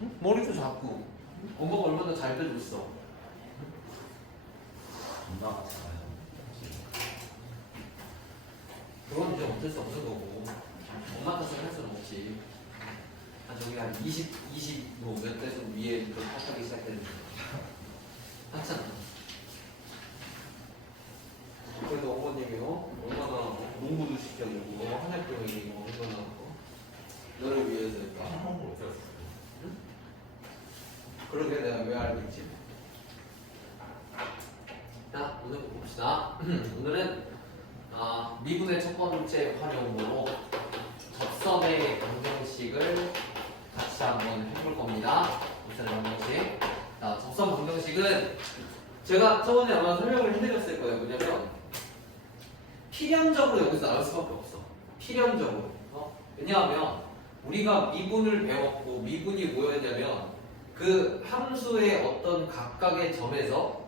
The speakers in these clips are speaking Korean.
응? 머리도 작고 엄마가 얼마나 잘 빼줬어 엄마가 작아요. 그건 이제 어쩔 수 없는 거고 엄마 탓을 할 수는 없지 한 저기 한 20, 20, 뭐몇 대서 위에 그 탓하기 시작했는데 하잖아 그래도 어머님이요 얼마나 농구도 시켜주고 어, 한약병이 뭐 얼마나 어? 너를 못 들었어요. 그러게 내가 왜 알고 있지? 자 오늘 봅시다 오늘은 아, 미분의 첫 번째 활용으로 접선의 방정식을 같이 한번 해볼 겁니다. 접선의 방정식. 자, 접선 방정식은 제가 저번에 아마 설명을 해드렸을 거예요. 뭐냐면 필연적으로 여기서 나올 수밖에 없어. 필연적으로. 어? 왜냐하면 우리가 미분을 배웠고 미분이 뭐였냐면 그 함수의 어떤 각각의 점에서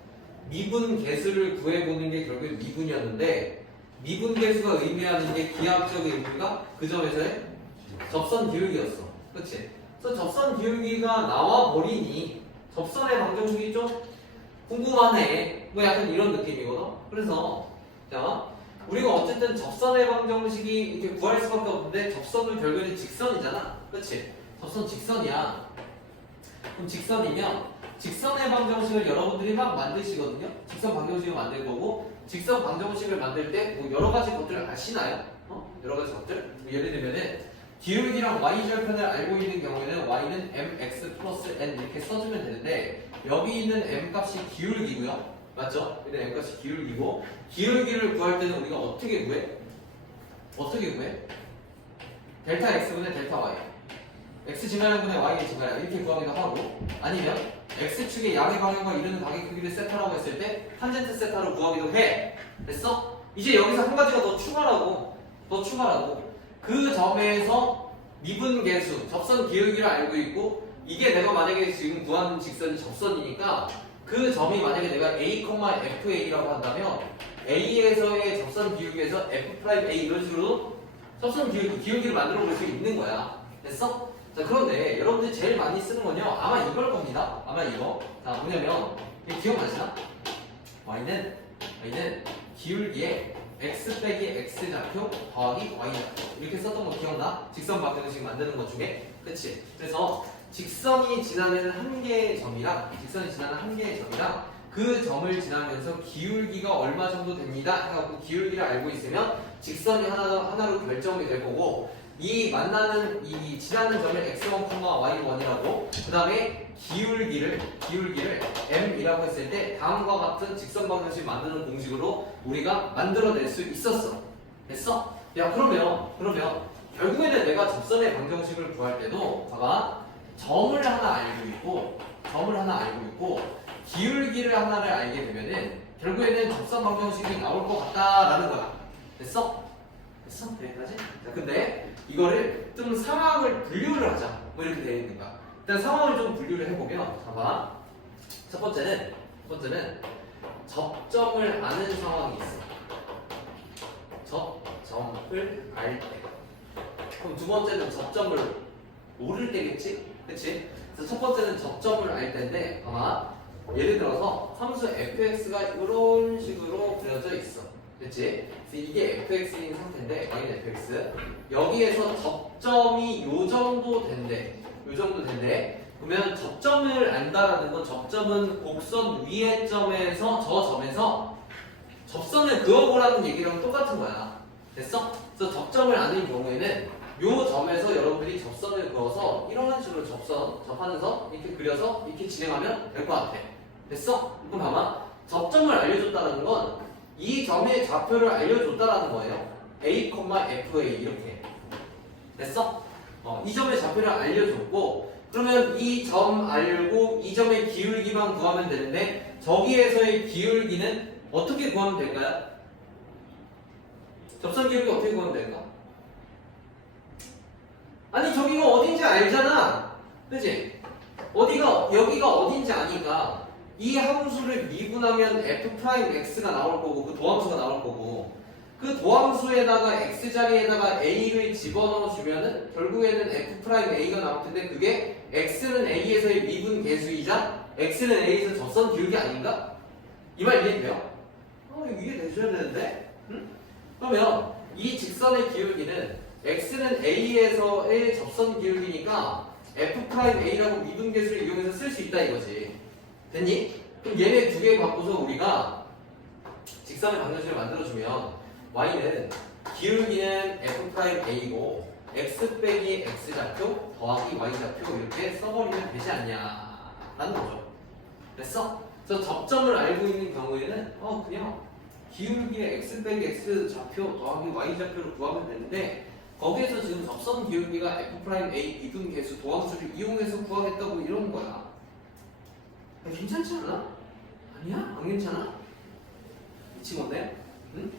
미분 개수를 구해보는 게 결국 미분이었는데 미분 개수가 의미하는 게 기하학적 의미가 그 점에서의 접선 기울기였어. 그치? 그래서 접선 기울기가 나와 버리니 접선의 방정식이 좀 궁금하네. 뭐 약간 이런 느낌이거든. 그래서 자 우리가 어쨌든 접선의 방정식이 이렇게 구할 수밖에 없는데 접선은 결국에는 직선이잖아. 그치? 접선 직선이야. 그럼 직선이면 직선의 방정식을 여러분들이 막 만드시거든요. 직선 방정식을 만들 거고 직선 방정식을 만들 때 뭐 여러 가지 것들을 아시나요? 어? 여러 가지 것들? 뭐 예를 들면은 기울기랑 y절편을 알고 있는 경우에는 y는 mx 플러스 n 이렇게 써주면 되는데 여기 있는 m 값이 기울기고요. 맞죠? 여기 m 값이 기울기고 기울기를 구할 때는 우리가 어떻게 구해? 어떻게 구해? 델타 x분의 델타 y x 증가량분의 y 증가량 이렇게 구하기도 하고 아니면 x축의 양의 방향과 이루는 각의 크기를 세타라고 했을 때 탄젠트 세타로 구하기도 해 됐어? 이제 여기서 한 가지가 더 추가라고 더 추가라고 그 점에서 미분 개수 접선 기울기를 알고 있고 이게 내가 만약에 지금 구하는 직선이 접선이니까 그 점이 만약에 내가 a, fa라고 한다면 a에서의 접선 기울기에서 f', a 이런 식으로 접선 기울기, 기울기를 만들어 볼 수 있는 거야 됐어? 자 그런데 여러분들이 제일 많이 쓰는 건요 아마 이걸 겁니다 아마 이거 자 뭐냐면 기억나시나? y는 y는 기울기에 x 빼기 x 좌표 더하기 y 좌표 이렇게 썼던 거 기억나? 직선 방정식 만드는 것 중에 그치? 그래서 직선이 지나는 한 개의 점이랑 직선이 지나는 한 개의 점이랑 그 점을 지나면서 기울기가 얼마 정도 됩니다 해갖고 기울기를 알고 있으면 직선이 하나, 하나로 결정이 될 거고 이 만나는 이 지나는 점을 x1, y1이라고 그 다음에 기울기를 기울기를 m이라고 했을 때 다음과 같은 직선 방정식 만드는 공식으로 우리가 만들어낼 수 있었어. 됐어? 야 그러면 그러면 결국에는 내가 접선의 방정식을 구할 때도 봐봐 점을 하나 알고 있고 점을 하나 알고 있고 기울기를 하나를 알게 되면은 결국에는 접선 방정식이 나올 것 같다라는 거야. 됐어? 됐어? 여기까지? 자 근데 이거를 좀 상황을 분류를 하자. 뭐 이렇게 되어 있는 거야. 일단 상황을 좀 분류를 해보면 봐봐. 첫 번째는 첫 번째는 접점을 아는 상황이 있어. 접점을 알 때. 그럼 두 번째는 접점을 모를 때겠지? 그치? 그래서 첫 번째는 접점을 알 때인데 봐봐. 예를 들어서 함수 fx가 이런 식으로 그려져 있어. 그치? 이게 fx인 상태인데 y는 fx 여기에서 접점이 요 정도 된대 요 정도 된대 그러면 접점을 안다라는 건 접점은 곡선 위의 점에서 저 점에서 접선을 그어보라는 얘기랑 똑같은 거야 됐어? 그래서 접점을 아는 경우에는 요 점에서 여러분들이 접선을 그어서 이런 식으로 접선 접하는 선 이렇게 그려서 이렇게 진행하면 될 것 같아 됐어? 그럼 봐봐 접점을 알려줬다는 건 이 점의 좌표를 알려줬다라는 거예요. A, FA 이렇게 됐어? 어, 이 점의 좌표를 알려줬고 그러면 이 점 알고 이 점의 기울기만 구하면 되는데 저기에서의 기울기는 어떻게 구하면 될까요? 접선 기울기 어떻게 구하면 될까? 아니 저기가 어딘지 알잖아 그지? 어디가 여기가 어딘지 아니까 이 함수를 미분하면 f'x가 나올 거고 그 도함수가 나올 거고 그 도함수에다가 x 자리에다가 a를 집어넣어 주면은 결국에는 f'a가 나올 텐데 그게 x는 a에서의 미분 계수이자 x는 a에서 접선 기울기 아닌가? 이 말 이해돼요? 어 이거 이해되셔야 되는데? 응? 그러면 이 직선의 기울기는 x는 a에서의 접선 기울기니까 f'a라고 미분 계수를 이용해서 쓸 수 있다 이거지 됐니? 그럼 얘네 두 개 갖고서 우리가 직선의 방정식을 만들어주면 y는 기울기는 f'a고 x 빼기 x 좌표 더하기 y 좌표 이렇게 써버리면 되지 않냐 라는 거죠 됐어? 그래서 접점을 알고 있는 경우에는 어 그냥 기울기의 x 빼기 x 좌표 더하기 y 좌표를 구하면 되는데 거기에서 지금 접선 기울기가 f'a 미분 계수 도함수를 이용해서 구하겠다고 이러는 거야 야, 괜찮지 않아? 아니야? 안 괜찮아? 미친 건데? 응?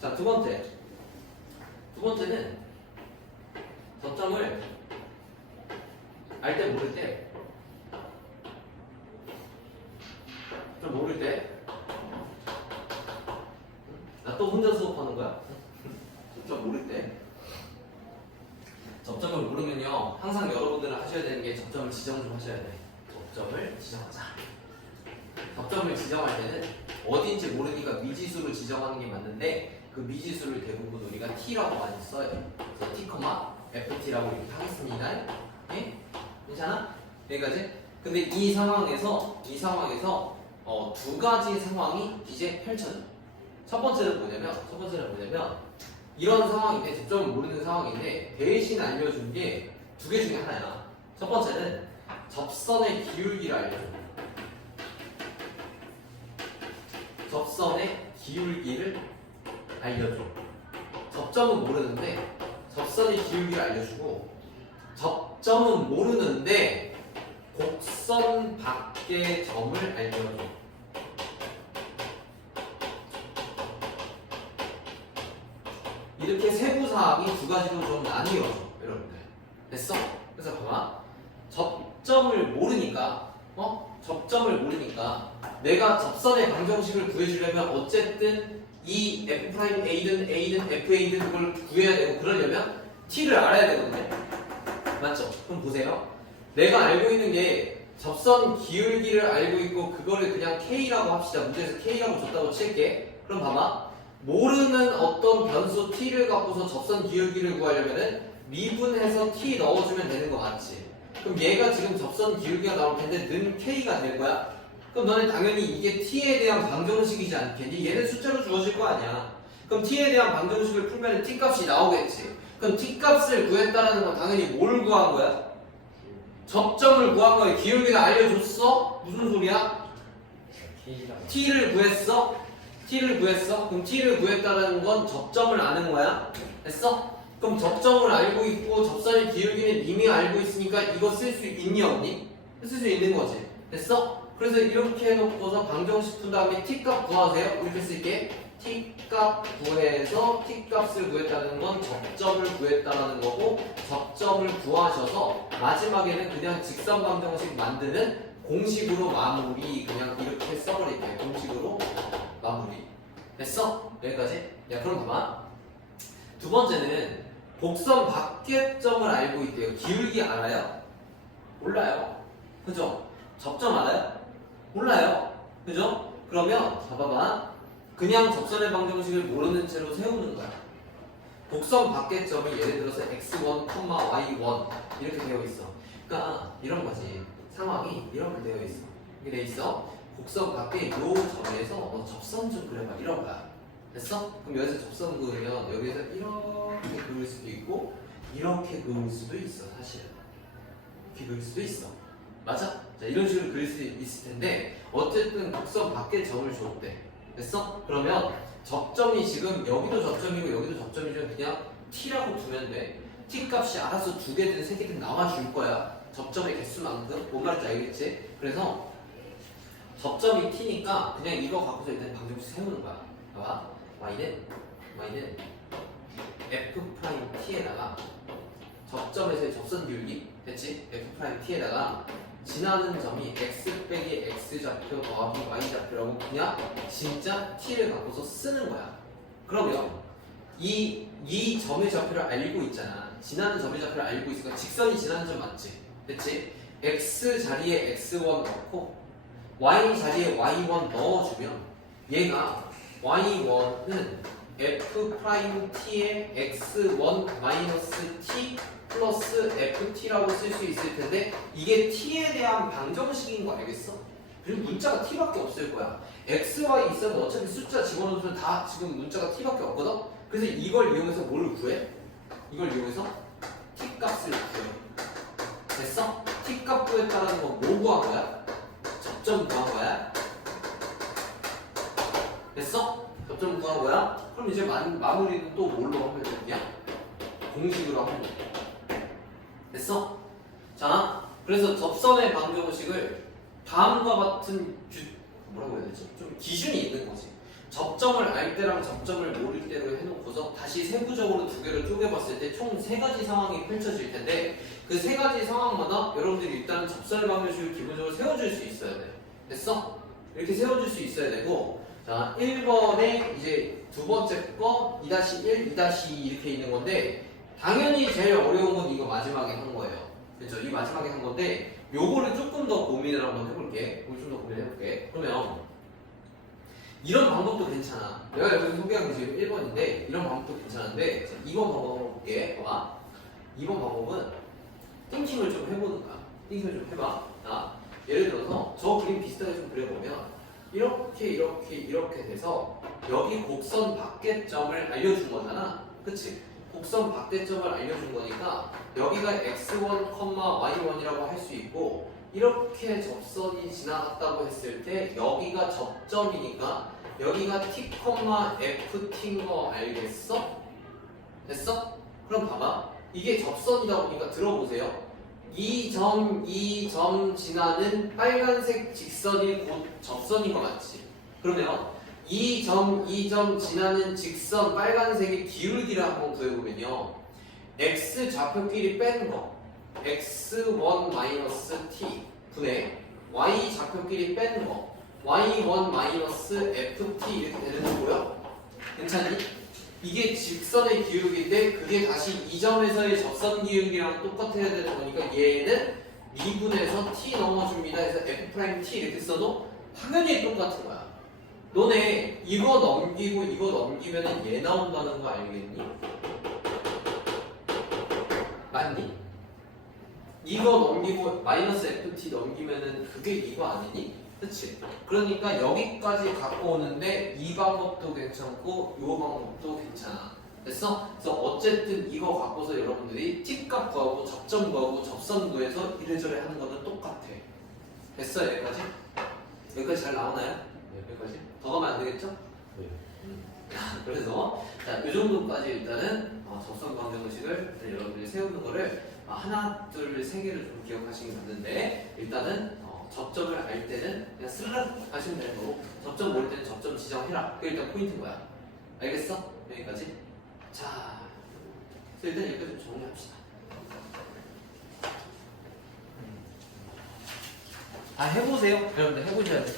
자, 두 번째. 두 번째는 저점을 알 때 모를 때, 좀 모를 때, 나 또 혼자 수업하는 거야? 저점 모를 때. 접점을 모르면요, 항상 여러분들은 하셔야 되는 게 접점을 지정 좀 하셔야 돼. 접점을 지정하자. 접점을 지정할 때는 어딘지 모르니까 미지수로 지정하는 게 맞는데 그 미지수를 대부분 우리가 t라고 많이 써요. 그래서 t, ft라고 이렇게 하겠습니다. 예? 괜찮아? 여기까지? 근데 이 상황에서 이 상황에서 어, 두 가지 상황이 이제 펼쳐져. 첫 번째는 뭐냐면 첫 번째는 뭐냐면 이런 상황인데 접점을 모르는 상황인데 대신 알려준 게 두 개 중에 하나야. 첫 번째는 접선의 기울기를 알려줘. 접선의 기울기를 알려줘. 접점은 모르는데 접선의 기울기를 알려주고 접점은 모르는데 곡선 밖의 점을 알려줘. 이렇게 세부 사항이 두 가지로 좀 나뉘어져, 여러분들. 됐어? 그래서 봐봐. 접 점을 모르니까, 어? 접점을 모르니까 내가 접선의 방정식을 구해주려면 어쨌든 이 F'A든 A든 FA든 그걸 구해야 되고 그러려면 T를 알아야 되거든요. 맞죠? 그럼 보세요. 내가 알고 있는 게 접선 기울기를 알고 있고 그거를 그냥 K라고 합시다. 문제에서 K라고 줬다고 칠게. 그럼 봐봐. 모르는 어떤 변수 T를 갖고서 접선 기울기를 구하려면은 미분해서 T 넣어주면 되는 거 맞지? 그럼 얘가 지금 접선 기울기가 나올 텐데 는 K가 될 거야? 그럼 너는 당연히 이게 t에 대한 방정식이지 않겠니? 얘는 숫자로 주어질 거 아니야. 그럼 t에 대한 방정식을 풀면 t 값이 나오겠지. 그럼 t 값을 구했다라는 건 당연히 뭘 구한 거야? 접점을 구한 거야. 기울기가 알려줬어? 무슨 소리야? T를 구했어? t를 구했어? 그럼 t를 구했다는 건 접점을 아는 거야? 됐어? 그럼 접점을 알고 있고 접선의 기울기는 이미 알고 있으니까 이거 쓸 수 있니 없니? 쓸 수 있는 거지. 됐어? 그래서 이렇게 해놓고서 방정식 푼 다음에 t값 구하세요. 이렇게 쓸게. t값 구해서 t값을 구했다는 건 접점을 구했다라는 거고 접점을 구하셔서 마지막에는 그냥 직선 방정식 만드는 공식으로 마무리 그냥 이렇게 써버릴게요. 공식으로 마무리. 됐어? 여기까지? 야 그럼 봐봐. 두 번째는 곡선 밖의 점을 알고 있대요. 기울기 알아요? 몰라요. 그죠? 접점 알아요? 몰라요. 그죠? 그러면 봐봐봐. 그냥 접선의 방정식을 모르는 채로 세우는 거야. 곡선 밖의 점이 예를 들어서 x1, y1 이렇게 되어 있어. 그러니까 이런 거지. 상황이 이렇게 되어 있어. 이렇게 돼 있어. 곡선 밖에 요 점에서 어, 접선 좀 그려봐. 이런 거야. 됐어? 그럼 여기서 접선 그으면 여기서 이 렇게 그을 수도 있고 이렇게 그을 수도 있어. 사실은. 이렇게 그을 수도 있어. 맞아? 자 이런 식으로 그릴 수 있을 텐데 어쨌든 곡선 밖에 점을 줬대 됐어? 그러면 접점이 지금 여기도 접점이고 여기도 접점이면 그냥 t라고 두면 돼 t 값이 알아서 두 개든 세 개든 나와줄 거야 접점의 개수만큼 뭔 말인지 알겠지? 그래서 접점이 t니까 그냥 이거 갖고서 일단 방정식 세우는 거야 봐봐 y는 y는 f 프라임 t에다가 접점에서의 접선 기울기 됐지? f 프라임 t에다가 지나는 점이 x 빼기 x 좌표 더하기 y 좌표라고 그냥 진짜 t를 갖고서 쓰는 거야. 그러면 이, 이 점의 좌표를 알고 있잖아. 지나는 점의 좌표를 알고 있으니까 직선이 지나는 점 맞지? 그치? x 자리에 x1 넣고 y 자리에 y1 넣어주면 얘가 y1은 f 프라임 t의 x1 마이너스 t 플러스 ft라고 쓸 수 있을 텐데 이게 t에 대한 방정식인 거 알겠어? 그리고 문자가 t밖에 없을 거야. x, y 있으면 어차피 숫자 집어넣으면 다 지금 문자가 t밖에 없거든. 그래서 이걸 이용해서 뭘 구해? 이걸 이용해서 t 값을 구해. 됐어? t 값 구했다라는 건뭐 구한 거야? 접점 구한 거야? 됐어? 접점 구한 거야? 그럼 이제 마, 마무리는 또 뭘로 하면 되냐? 공식으로 하면 돼. 됐어? 자, 그래서 접선의 방정식을 다음과 같은 규, 뭐라고 해야 되지? 좀 기준이 있는 거지. 접점을 알 때랑 접점을 모를 때로 해놓고서 다시 세부적으로 두 개를 쪼개봤을 때 총 세 가지 상황이 펼쳐질 텐데 그 세 가지 상황마다 여러분들이 일단 접선의 방정식을 기본적으로 세워줄 수 있어야 돼. 됐어? 이렇게 세워줄 수 있어야 되고 자 1번에 이제 두 번째 거 2-1, 2-2 이렇게 있는 건데 당연히 제일 어려운 건 이거 마지막에 한 거예요. 그렇죠? 이 마지막에 한 건데 요거를 조금 더 고민을 한번 해볼게. 좀 더 고민을 해볼게. 그러면 이런 방법도 괜찮아. 내가 여기서 소개한 게 지금 1번인데 이런 방법도 괜찮은데 자, 2번 방법 한번 볼게. 봐봐. 2번 방법은 띵킹을 좀 해보는 거야. 띵킹을 좀 해봐. 자, 예를 들어서 저 그림 비슷하게 좀 그려보면 이렇게 이렇게 이렇게 돼서 여기 곡선 밖의 점을 알려준 거잖아. 그치? 곡선 밖의 점을 알려준 거니까 여기가 x1, y1이라고 할 수 있고 이렇게 접선이 지나갔다고 했을 때 여기가 접점이니까 여기가 t, ft인 거 알겠어? 됐어? 그럼 봐봐 이게 접선이다 보니까 들어보세요 이 점, 이 점 지나는 빨간색 직선이 곧 접선인 거 맞지? 그러면 이 점, 이 점 지나는 직선 빨간색의 기울기를 한번 구해보면요 x 좌표끼리 빼는 거 x1 마이너스 t 분의 y 좌표끼리 빼는 거 y1 마이너스 ft 이렇게 되는 거고요 괜찮니? 이게 직선의 기울기인데 그게 다시 이 점에서의 접선 기울기랑 똑같아야 되는 거니까 얘는 미분에서 t 넘어줍니다 해서 f 프라임 t 이렇게 써도 당연히 똑같은 거야 너네 이거 넘기고 이거 넘기면 얘 나온다는 거 알겠니? 맞니? 이거 넘기고 마이너스 ft 넘기면은 그게 이거 아니니? 그치? 그러니까 여기까지 갖고 오는데 이 방법도 괜찮고 이 방법도 괜찮아 됐어? 그래서 어쨌든 이거 갖고서 여러분들이 t값 구하고 접점 구하고 접선 구해서 이래저래 하는 거는 똑같아 됐어 여기까지? 여기까지 잘 나오나요? 네. 여기까지? 더 가면 안 되겠죠? 네. 그래서 자, 이 정도까지 일단은 어, 접선 방정식을 일단 여러분들이 세우는 거를 어, 하나, 둘, 세 개를 좀 기억하시면 맞는데 일단은 어, 접점을 알 때는 그냥 스르륵 하시면 되는 거고 접점 모를 때는 접점 지정해라. 그게 일단 포인트인 거야. 알겠어? 여기까지. 자, 그래서 일단 여기까지 좀 정리합시다. 아 해보세요. 여러분들 해보셔야 돼.